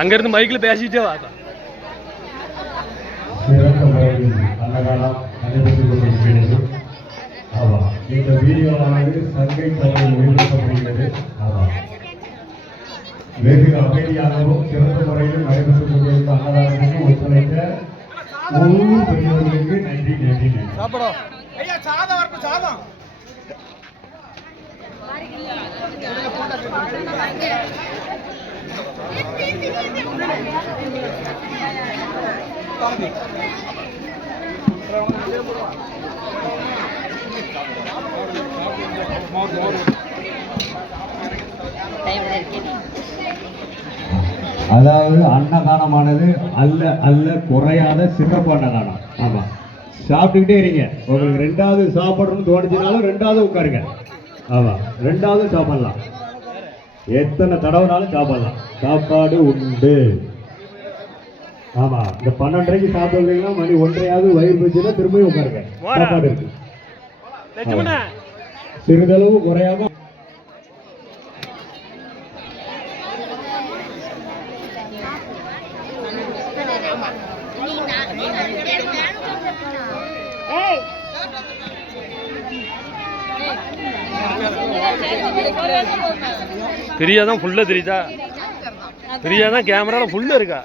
அங்கேருந்து மைக்கில் பேசிட்டே வாப்பா சிறந்த முறையில் அன்னதானம் நடைபெற்றுக் கொண்டிருக்கிறது. ஆமா இந்த வீடியோவானது சங்கை தலையில் ஒளிபரப்பப்படுகிறது ஆமா. வெகு அமைதியாகவும் சிறந்த முறையில் நடைபெற்றுக் கொண்டிருந்த அன்னதானத்துக்கு ஒத்துழைத்த பெரியவர்களுக்கு நன்றி நன்றி நன்றி. அதாவது அன்னதானமானது அல்ல அல்ல குறையாத சிறப்பு அன்னதானம். ஆமா. சாப்பிட்டுக்கிட்டே இருங்க. உங்களுக்கு ரெண்டாவது சாப்பிடணும்னு தோணுச்சுனாலும் ரெண்டாவது உட்காருங்க. ஆமா. ரெண்டாவது சாப்பிடலாம். எத்தனை தடவைனாலும் சாப்பிடலாம் சாப்பாடு உண்டு ஆமா இந்த பன்னெண்டரைக்கு சாப்பிடுறீங்கன்னா மணி ஒன்றையாவது வயிறு போச்சுன்னா திரும்பியும் உட்காருங்க. சாப்பாடு இருக்கு சிறிதளவு குறையாம தெரியாதான் ஃபுல்லாக தெரியுதா? தெரியாதான் கேமராவில் ஃபுல்லாக இருக்கா?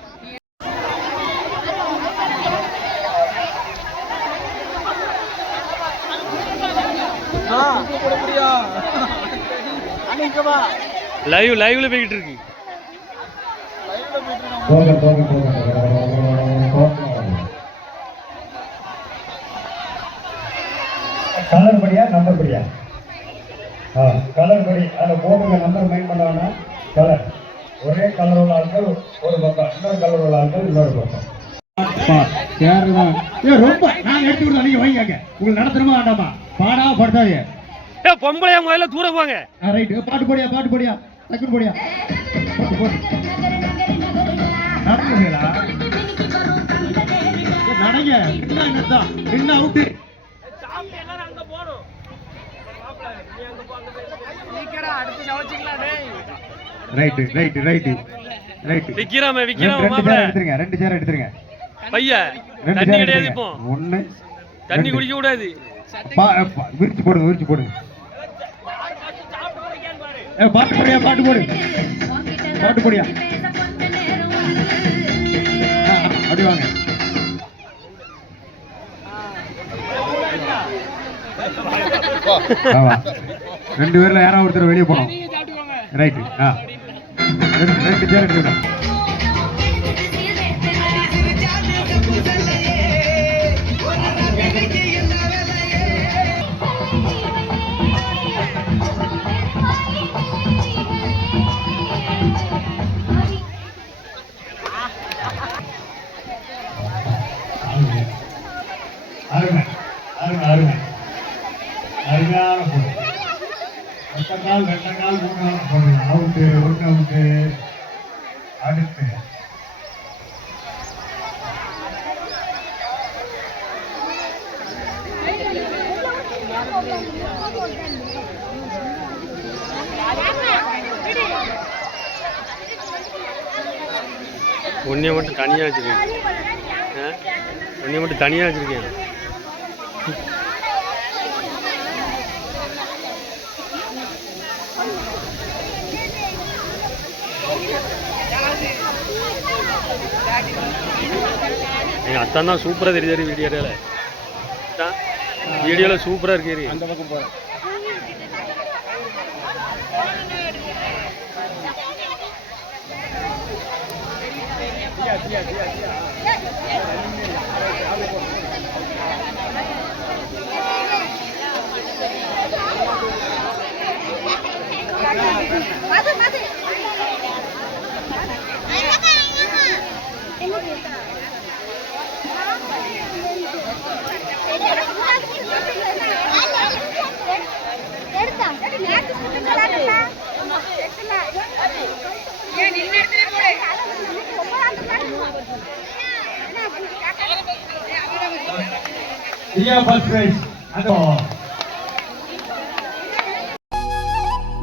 லைவ் லைவ்ல போய்கிட்டு இருக்கு போங்க போங்க போங்க கலர் படியா நம்பர் படியா? ஆ கலர் படி. அதில் போட்டுங்க நம்பர் மைண்ட் பண்ண வேணாம் கலர் ஒரே கலர் உள்ள ஆட்கள் ஒரு பக்கம். இன்னொரு கலர் உள்ள ஆட்கள் இன்னொரு பக்கம். ரொம்ப நான் எடுத்து கொடுத்தா நீங்க வைங்க உங்களுக்கு நடத்தணுமா வேண்டாமா? பாடா படுத்தாதே ஏ பொம்பளையா முதல்ல தூர போங்க. ரைட் பாட்டு போடியா பாட்டு போடியா? டக்குனு போடியா? நடங்க. என்ன out right right right right விக்கிறாம விக்கிறாம சேர் எடுத்துருங்க ரெண்டு சேர் எடுத்துருங்க. பைய ரெண்டு தண்ணி கிடையாது இப்போ. ஒண்ணு தண்ணி. குடிக்க கூடாது. விரிச்சு போடுங்க விரிச்சு போடுங்க ஏ, பாட்டு போடியா பாட்டு போடு. பாட்டு போடியா அப்படி வாங்க. ரெண்டு பேர்ல யாராவது ஒருத்தர் வெளியே போனோம் ரைட்டு ஆ. ரெண்டு ரெண்டு சேர் எடுத்துக்கணும். கால் ரெண்டு கால் மூணு கால் போடுங்க அவுட்டு ஒன்று அவுட்டு அடுத்து. ஒன்றைய மட்டும் தனியாக வச்சுருக்கேன். ஆ? மட்டும் தனியாக வச்சுருக்கேன். எங்கள் அத்தான் தான் சூப்பராக தெரியுது வீடியோவில் வீடியோவில் சூப்பராக இருக்கு அந்த பக்கம் பிரைஸ் அதோ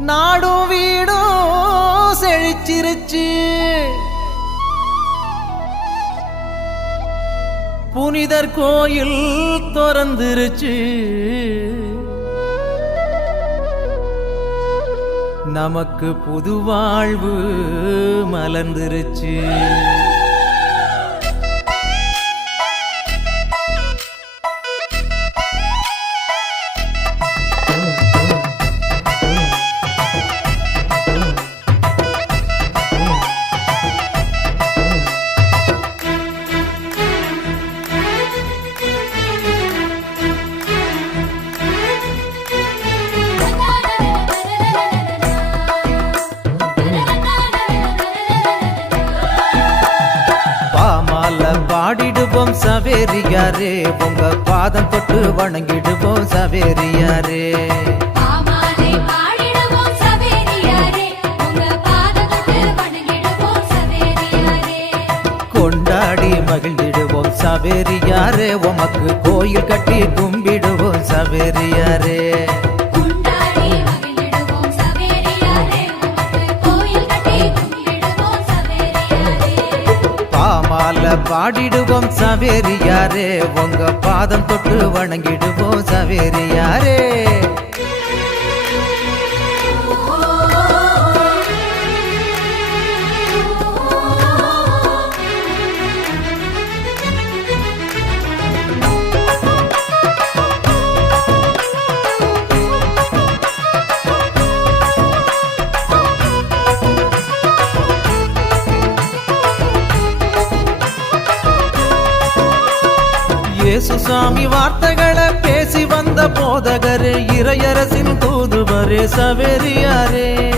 நாடும் வீடும் செழிச்சிருச்சு. புனிதர் கோயில் திறந்துருச்சு. நமக்கு புது வாழ்வு மலர்ந்துருச்சு. பாடிடுவோம் சவேரியாரே. உங்க பாதம் தொட்டு வணங்கிடுவோம் சவேரியாரே. கொண்டாடி மகிழ்ந்திடுவோம் சவேரியாரே. உமக்கு கோயில் கட்டி கும்பிடுவோம் சவேரியாரே. பாடிடுவோம் சவேரியாரே உங்க பாதம் தொட்டு வணங்கிடுவோம் சவேரியாரே இயேசு வார்த்தைகளை பேசி வந்த போதகரே இறையரசின் தூதுவரே சவேரியாரே.